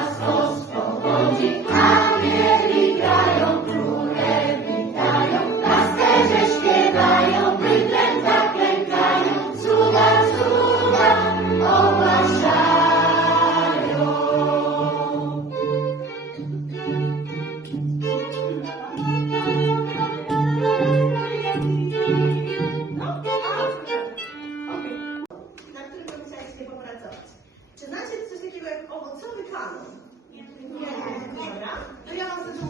us, 大人。哎呀，这就。